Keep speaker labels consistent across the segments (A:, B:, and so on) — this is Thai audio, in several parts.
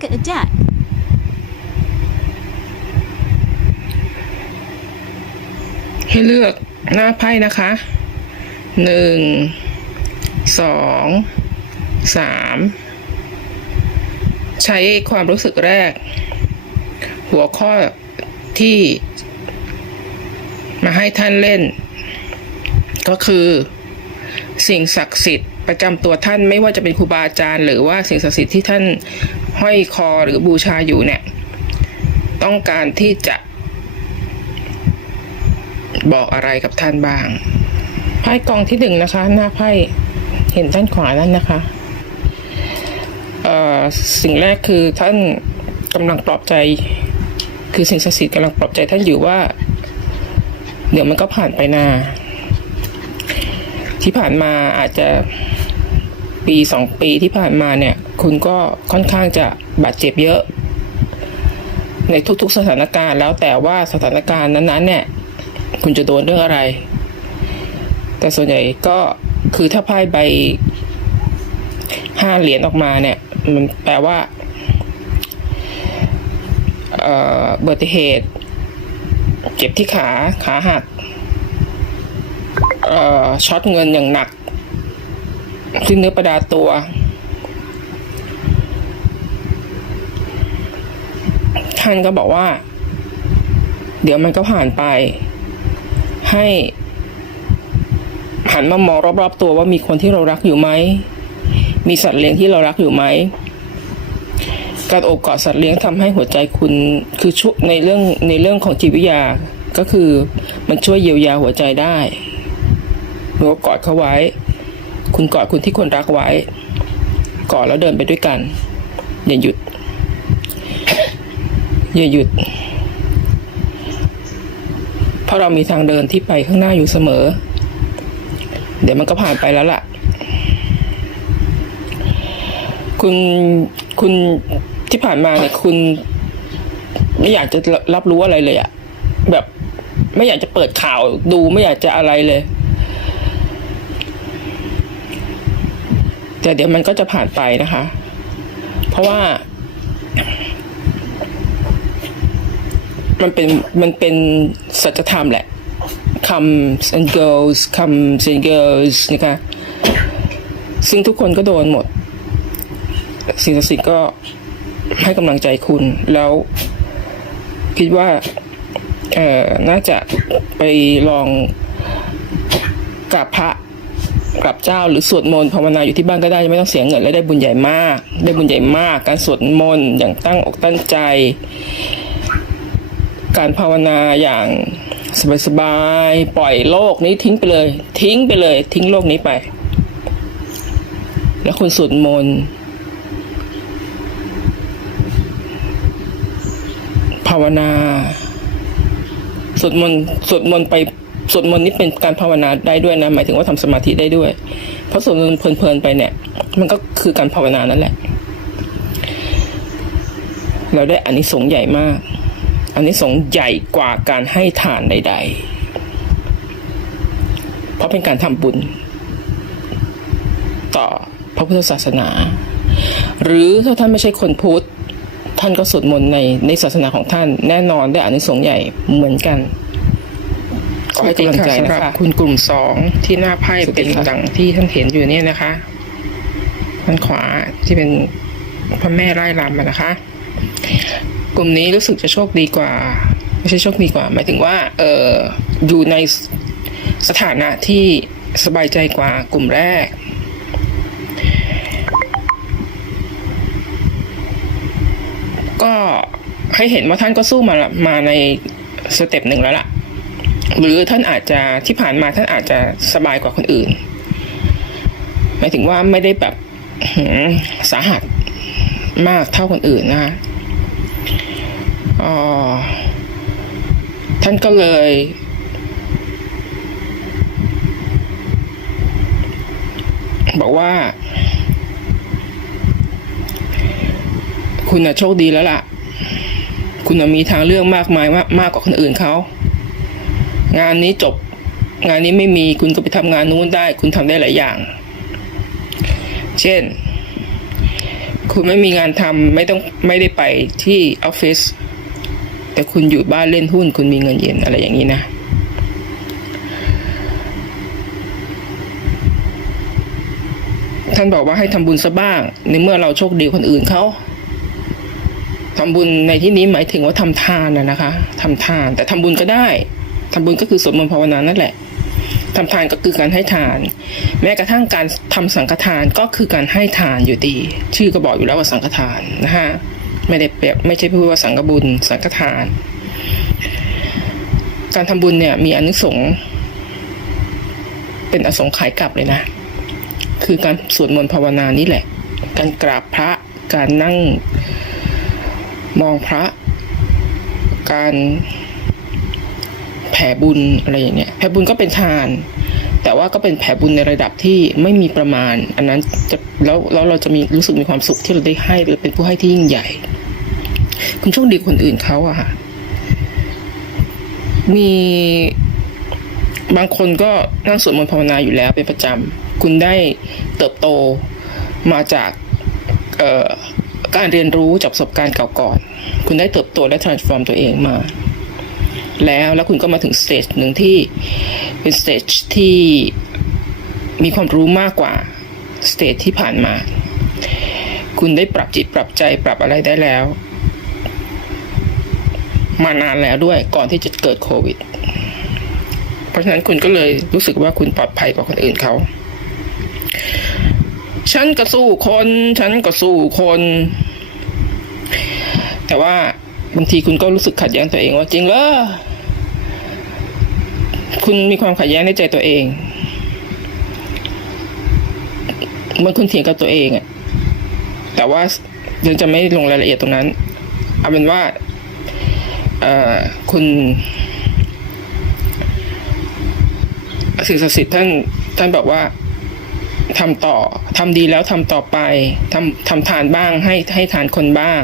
A: take a deck.
B: ให้เลือกหน้าไพ่นะคะหนึ่งสองสามใช้ความรู้สึกแรก หัวข้อที่ มาให้ท่านเล่น ก็คือสิ่งศักดิ์สิทธิ์ ประจำตัวท่านไม่ว่าจะเป็นครูบาอาจารย์ หรือว่าสิ่งศักดิ์สิทธิ์ที่ท่านห้อยคอหรือบูชาอยู่เนี่ย ต้องการที่จะบอกอะไรกับท่านบ้าง ไพ่กองที่หนึ่งนะคะ หน้าไพ่เห็นด้านขวานั่นนะคะสิ่งแรกคือท่านกำลังปลอบใจ คือสิ่งศักดิ์สิทธิ์กำลังปลอบใจท่านอยู่ว่า เดี๋ยวมันก็ผ่านไปนา ที่ผ่านมาอาจจะ ปีสองปีที่ผ่านมาเนี่ย คุณก็ค่อนข้างจะบาดเจ็บเยอะ ในทุกๆสถานการณ์แล้วแต่ว่าสถานการณ์นั้นๆ เนี่ย คุณจะโดนเรื่องอะไร แต่ส่วนใหญ่ก็คือถ้าไพ่ใบห้าเหรียญออกมาเนี่ย มันแปลว่าเอ่ออุบัติเหตุ เจ็บที่ขาขาหักเอ่อช็อตเงินอย่างหนัก สิ้นเนื้อประดาตัว ท่านก็บอกว่า เดี๋ยวมันก็ผ่านไป ให้หันมามองรอบๆตัวว่ามีคนที่เรารักอยู่ไหม มีสัตว์เลี้ยงที่เรารักอยู่ไหม การอบกอดสัตว์เลี้ยงทำให้หัวใจคุณคือช่วยในเรื่องในเรื่องของจิตวิทยาก็คือมันช่วยเยียวยาหัวใจได้หนูกอดเขาไว้ คุณกอดคุณที่คนรักไว้ กอดแล้วเดินไปด้วยกัน อย่าหยุด อย่าหยุด เพราะเรามีทางเดินที่ไปข้างหน้าอยู่เสมอ เดี๋ยวมันก็ผ่านไปแล้วล่ะ คุณคุณที่ผ่านมาเนี่ยคุณ ไม่อยากจะรับรู้อะไรเลยอะแบบ ไม่อยากจะเปิดข่าวดูไม่อยากจะอะไรเลย แต่เดี๋ยวมันก็จะผ่านไปนะคะ เพราะว่า มันเป็นมันเป็นสัจธรรมแหละ comes and goes comes and goes นะคะ ซึ่งทุกคนก็โดนหมด สิ่งศักดิ์สิทธิ์ก็ให้กำลังใจคุณ แล้วคิดว่า เอ่อ น่าจะไปลองกราบพระ กราบเจ้าหรือสวดมนต์ภาวนาอยู่ที่บ้านก็ได้ไม่ต้องเสียเงินและได้บุญใหญ่มาก ได้บุญใหญ่มาก การสวดมนต์อย่างตั้งอกตั้งใจ การภาวนาอย่างสบายๆปล่อยโลกนี้ทิ้งไปเลย ทิ้งไปเลย ทิ้งโลกนี้ไป แล้วคุณสวดมนต์ภาวนาสวดมนต์สวดมนต์ไป สวดมนต์นี่เป็นการภาวนาได้ด้วยนะ หมายถึงว่าทำสมาธิได้ด้วย เพราะสวดมนต์เพลินๆไปเนี่ย มันก็คือการภาวนานั่นแหละ เราได้อานิสงส์ใหญ่มาก อันนี้สงส์ใหญ่กว่าการให้ทานใด ๆ เพราะเป็นการทำบุญ ต่อพระพุทธศาสนา หรือถ้าท่านไม่ใช่คนพุทธ ท่านก็สวดมนต์ในในศาสนาของท่าน แน่นอนได้อานิสงส์ใหญ่เหมือนกัน ขอให้กำลังใจนะคะคุณกลุ่มสองที่หน้าไพ่เป็นดังที่ท่านเห็นอยู่เนี่ยนะคะด้านขวาที่เป็นพระแม่ไร่รำอะนะคะ กลุ่มนี้รู้สึกจะโชคดีกว่า ไม่ใช่โชคดีกว่า หมายถึงว่าเอออยู่ในสถานะที่สบายใจกว่ากลุ่มแรกก็ให้เห็นว่าท่านก็สู้มามาในสเต็ปหนึ่งแล้วล่ะ หรือท่านอาจจะที่ผ่านมาท่านอาจจะสบายกว่าคนอื่น หมายถึงว่าไม่ได้แบบสาหัสมากเท่าคนอื่นนะคะท่านก็เลย บอกว่า คุณน่ะโชคดีแล้วล่ะ คุณน่ะมีทางเลือกมากมายมากกว่าคนอื่นเขา งานนี้จบ งานนี้ไม่มีคุณก็ไปทำงานนู้นได้ คุณทำได้หลายอย่าง เช่น คุณไม่มีงานทำไม่ต้องไม่ได้ไปที่ออฟฟิศแต่คุณอยู่บ้านเล่นหุ้น คุณมีเงินเย็นอะไรอย่างนี้นะท่านบอกว่าให้ทำบุญซะบ้าง ในเมื่อเราโชคดีคนอื่นเขาทำบุญในที่นี้หมายถึงว่าทำทานนะนะคะทำทานแต่ทำบุญก็ได้ ทำบุญก็คือสวดมนต์ภาวนานั่นแหละทำทานก็คือการให้ทาน แม้กระทั่งการทำสังฆทานก็คือการให้ทานอยู่ดี ชื่อก็บอกอยู่แล้วว่าสังฆทานนะฮะไม่ได้เปรียบไม่ใช่พูดว่าสังฆบุญ สังฆทาน การทำบุญเนี่ยมีอนิสงส์เป็นอสงไขยกลับเลยนะ คือการสวดมนต์ภาวนานี่แหละ การกราบพระ การนั่งมองพระ การ แผ่บุญอะไรอย่างเงี้ยแผ่บุญก็เป็นทาน แต่ว่าก็เป็นแผ่บุญในระดับที่ไม่มีประมาณ อันนั้นจะแล้วแล้วเราจะมีรู้สึกมีความสุขที่เราได้ให้หรือเป็นผู้ให้ที่ยิ่งใหญ่ คุณโชคดีคนอื่นเขาอะค่ะ มีบางคนก็นั่งสวดมนต์ภาวนาอยู่แล้วเป็นประจำ คุณได้เติบโตมาจากการเรียนรู้จากประสบการณ์เก่าก่อน คุณได้เติบโตและ transform ตัวเองมา แล้วแล้วคุณก็มาถึงสเตจหนึ่งที่เป็นสเตจที่มีความรู้มากกว่าสเตจที่ผ่านมา คุณได้ปรับจิตปรับใจปรับอะไรได้แล้ว มานานแล้วด้วยก่อนที่จะเกิดโควิด เพราะฉะนั้นคุณก็เลยรู้สึกว่าคุณปลอดภัยกว่าคนอื่นเขา ฉันก็สู้คน ฉันก็สู้คน แต่ว่า บางทีคุณก็รู้สึกขัดแย้งตัวเองว่าจริงเหรอคุณมีความขัดแย้งในใจตัวเองเหมันคุณเถียงกับตัวเองอะแต่ว่ายังจะไม่ลงรายละเอียดตรงนั้น เอาเป็นว่าคุณสิ่งศักดิ์สิทธิ์ท่านท่านบอกว่าทำต่อทำดีแล้วทำต่อไปทำทำทานบ้างให้ให้ทานคนบ้าง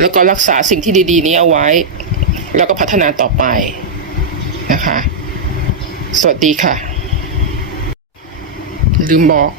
B: แล้วก็รักษาสิ่งที่ดี ๆ นี้เอาไว้ แล้วก็พัฒนาต่อไปนะคะ สวัสดีค่ะ ลืมบอก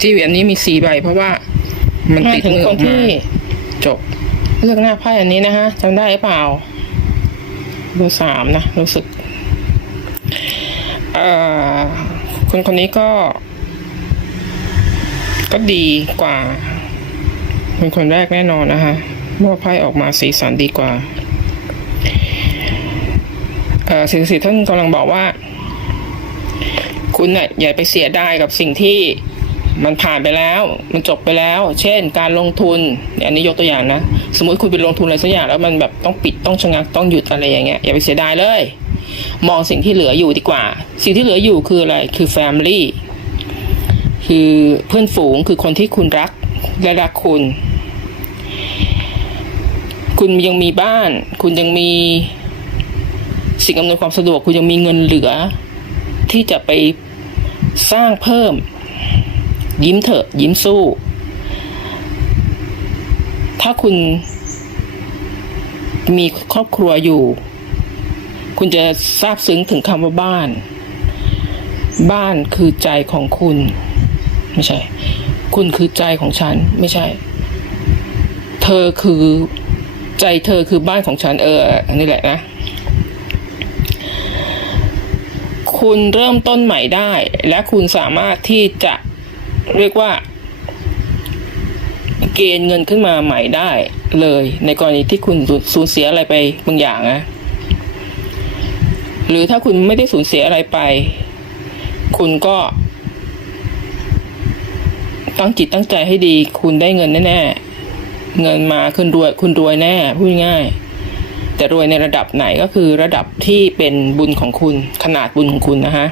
B: ที่อันนี้มีสีใบเพราะว่า มันติดมือออกมาจบ เลือกหน้าไพ่อันนี้นะฮะจำได้หรือเปล่าเบอร์สามนะ รู้สึกเอ่อคนคนนี้ก็ ก็ดีกว่า คนคนแรกแน่นอนนะคะเมื่อไพ่ออกมาสีสันดีกว่าเอ่อสิ่งสิท่านกำลังบอกว่า คุณน่ะอย่าไปเสียดายกับสิ่งที่มันผ่านไปแล้ว มันจบไปแล้ว เช่น การลงทุนอันนี้ยกตัวอย่างนะ สมมติคุณไปลงทุนอะไรสักอย่างแล้วมันแบบต้องปิดต้องชะงักต้องหยุดอะไรอย่างเงี้ยอย่าไปเสียดายเลย มองสิ่งที่เหลืออยู่ดีกว่า สิ่งที่เหลืออยู่คืออะไรคือ family คือเพื่อนฝูงคือคนที่คุณรักและรักคุณ คุณยังมีบ้าน คุณยังมีสิ่งอำนวยความสะดวก คุณยังมีเงินเหลือ ที่จะไปสร้างเพิ่ม ยิ้มเถอะยิ้มสู้ ถ้าคุณมีครอบครัวอยู่ คุณจะซาบซึ้งถึงคำว่าบ้าน บ้านคือใจของคุณ ไม่ใช่ คุณคือใจของฉัน ไม่ใช่ เธอคือ ใจเธอคือบ้านของฉันเอออันนี้แหละนะ คุณเริ่มต้นใหม่ได้ และคุณสามารถที่จะเรียกว่า เกณฑ์เงินขึ้นมาใหม่ได้เลย ในกรณีที่คุณสูญเสียอะไรไปบางอย่างนะหรือถ้าคุณไม่ได้สูญเสียอะไรไป คุณก็ตั้งจิตตั้งใจให้ดี คุณได้เงินแน่ๆ เงินมาคุณรวยคุณรวยแน่พูดง่ายแต่รวยในระดับไหนก็คือระดับที่เป็นบุญของคุณขนาดบุญของคุณนะฮะ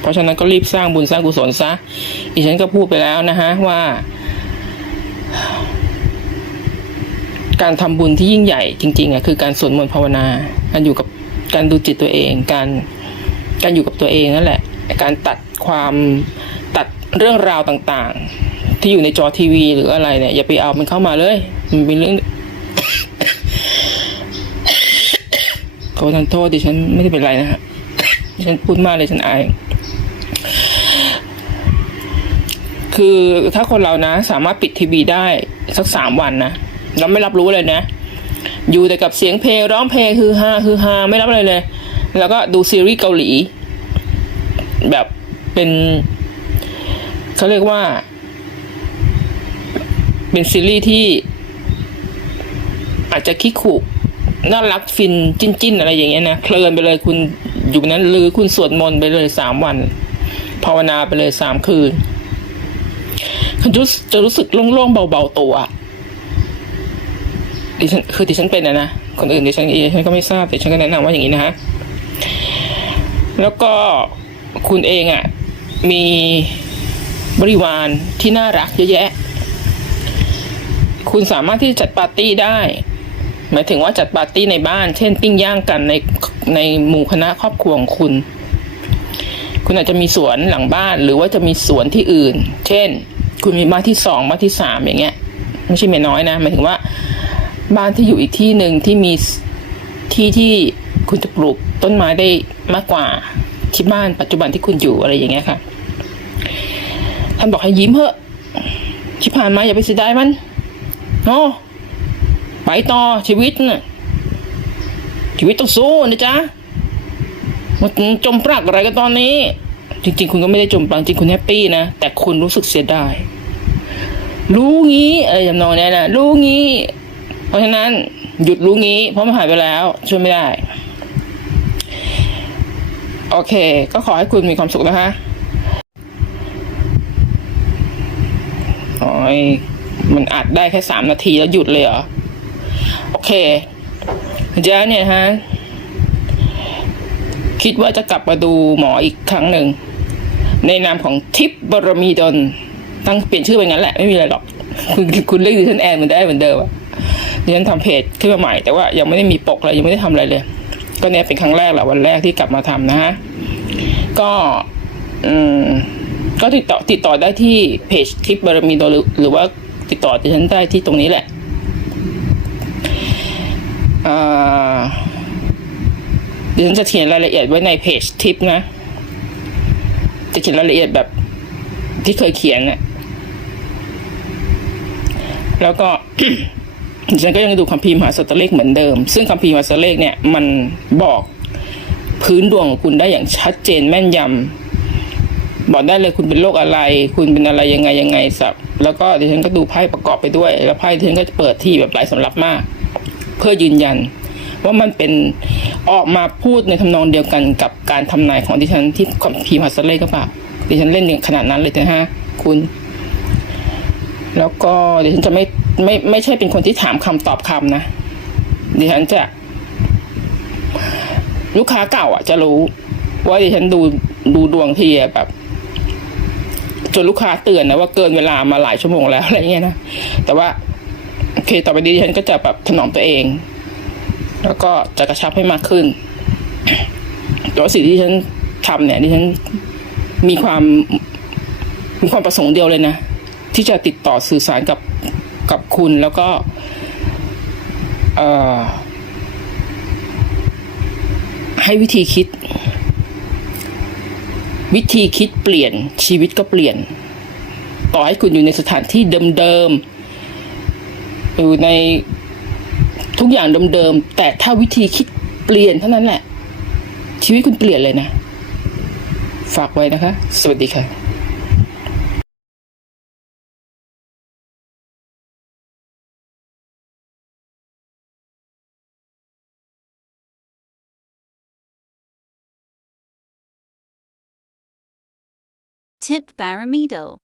B: เพราะฉะนั้นก็รีบสร้างบุญสร้างกุศลซะดิฉันก็พูดไปแล้วนะฮะว่า การทำบุญที่ยิ่งใหญ่จริงๆอะคือการสวดมนต์ภาวนาการอยู่กับการดูจิตตัวเอง การการอยู่กับตัวเองนั่นแหละ การตัดความตัดเรื่องราวต่างๆ ที่อยู่ในจอทีวีหรืออะไรเนี่ยอย่าไปเอามันเข้ามาเลย มันเป็นเรื่องขอโทษดิฉันไม่ได้เป็นไรนะฮะดิฉันพูดมากเลยฉันอายคือถ้าคนเรานะ สามารถปิดทีวีได้สักสามวันนะเราไม่รับรู้เลยนะ อยู่แต่กับเสียงเพลงร้องเพลงฮือฮาฮือฮาไม่รับอะไรเลย แล้วก็ดูซีรีส์เกาหลี แบบเป็นเขาเรียกว่า เป็นซีรีส์ที่ อาจจะคิกขู่น่ารักฟินจิ้นจิ้นๆอะไรอย่างเงี้ยนะเพลินไปเลยคุณอยู่นั้นหรือคุณสวดมนต์ไปเลยสามวัน ภาวนาไปเลยสามคืนคุณจะรู้สึกจะรู้สึกโล่งๆเบาๆตัวดิฉันคือดิฉันเป็นนะนะคนอื่นดิฉันเองฉันก็ไม่ทราบแต่ฉันก็แนะนำว่าอย่างนี้นะฮะแล้วก็คุณเองอะ่ะ มีบริวารที่น่ารักเยอะแยะ คุณสามารถที่จะจัดปาร์ตี้ได้ หมายถึงว่าจัดปาร์ตี้ในบ้าน เช่น ปิ้งย่างกันในในหมู่คณะครอบครัวของคุณ คุณอาจจะมีสวนหลังบ้าน หรือว่าจะมีสวนที่อื่น เช่น คุณมีบ้านที่สองบ้านที่สามอย่างเงี้ย ไม่ใช่เมียน้อยนะหมายถึงว่า บ้านที่อยู่อีกที่หนึ่งที่มีที่ที่คุณจะปลูกต้นไม้ได้มากกว่าที่บ้านปัจจุบันที่คุณอยู่อะไรอย่างเงี้ยค่ะท่านบอกให้ยิ้มเถอะที่ผ่านมาอย่าไปเสียดายมัน โอ้ไปต่อชีวิตน่ะชีวิตต้องสู้นะจ๊ะมันจมปลักอะไรกันตอนนี้ จริง ๆ คุณก็ไม่ได้จมปลักจริงคุณแฮปปี้นะ แต่คุณรู้สึกเสียดายรู้งี้อะไรจำนองเนี้ยนะรู้งี้ เพราะฉะนั้นหยุดรู้งี้ เพราะมันหายไปแล้ว ช่วยไม่ได้ โอเค ก็ขอให้คุณมีความสุขนะคะโอ้ย มันอัดได้แค่สามนาทีแล้วหยุดเลยเหรอ โอเคเจ้าเนี่ยฮะ คิดว่าจะกลับมาดูหมออีกครั้งหนึ่ง ในนามของทิพย์บรมีดลตั้งเปลี่ยนชื่อไปงั้นแหละ ไม่มีอะไรหรอก คุณคุณเรียกดิฉันแอนเหมือนได้เหมือนเดิมอะดิฉันทำเพจขึ้นมาใหม่แต่ว่ายังไม่ได้มีปกอะไรยังไม่ได้ทำอะไรเลย ก็เนี่ยเป็นครั้งแรกแหละวันแรกที่กลับมาทำนะฮะ ก็ อืมก็ติดต่อติดต่อได้ที่เพจทิปบารมีโดหรือหรือว่า ติดต่อดิฉันได้ที่ตรงนี้แหละเดี๋ยวฉันจะเขียนรายละเอียดไว้ในเพจทิปนะ จะเขียนรายละเอียดแบบที่เคยเขียนน่ะแล้วก็ฉันก็ยังดูคัมภีร์มหาสตเลขเหมือนเดิม ซึ่งคัมภีร์มหาสตเลขเนี่ยมันบอกพื้นดวงของคุณได้อย่างชัดเจนแม่นยำบอกได้เลยคุณเป็นโรคอะไร คุณเป็นอะไรยังไงยังไงสับ แล้วก็ดิฉันก็ดูไพ่ประกอบไปด้วย แล้วไพ่ดิฉันก็จะเปิดที่แบบหลายสำรับมาก เพื่อยืนยัน ว่ามันเป็นออกมาพูดในทำนองเดียวกันกับการทำนายของดิฉันที่คัมภีมหาสเลขก็ปล่าดิฉันเล่นอย่างขนาดนั้นเลยนะฮะคุณ แล้วก็ดิฉันจะไม่ไม่ไม่ใช่เป็นคนที่ถามคำตอบคำนะดิฉันจะ ลูกค้าเก่าอะ จะรู้ว่าดิฉันดูดูดวงทีแบบ จนลูกค้าเตือนนะว่าเกินเวลามาหลายชั่วโมงแล้วอะไรเงี้ยนะแต่ว่าโอเคต่อไปนี้ฉันก็จะแบบถนอมตัวเอง แล้วก็จะกระชับให้มากขึ้นแต่ว่าสิ่งที่ฉันทำเนี่ยดิฉันมีความมีความประสงค์เดียวเลยนะ ที่จะติดต่อสื่อสารกับกับคุณแล้วก็เอ่อให้วิธีคิด วิธีคิดเปลี่ยนชีวิตก็เปลี่ยน ต่อให้คุณอยู่ในสถานที่เดิมๆอยู่ในทุกอย่างเดิมๆแต่ถ้าวิธีคิดเปลี่ยนเท่านั้นแหละ ชีวิตคุณเปลี่ยนเลยนะ ฝากไว้นะคะ สวัสดีค่ะ
A: Tip Barometer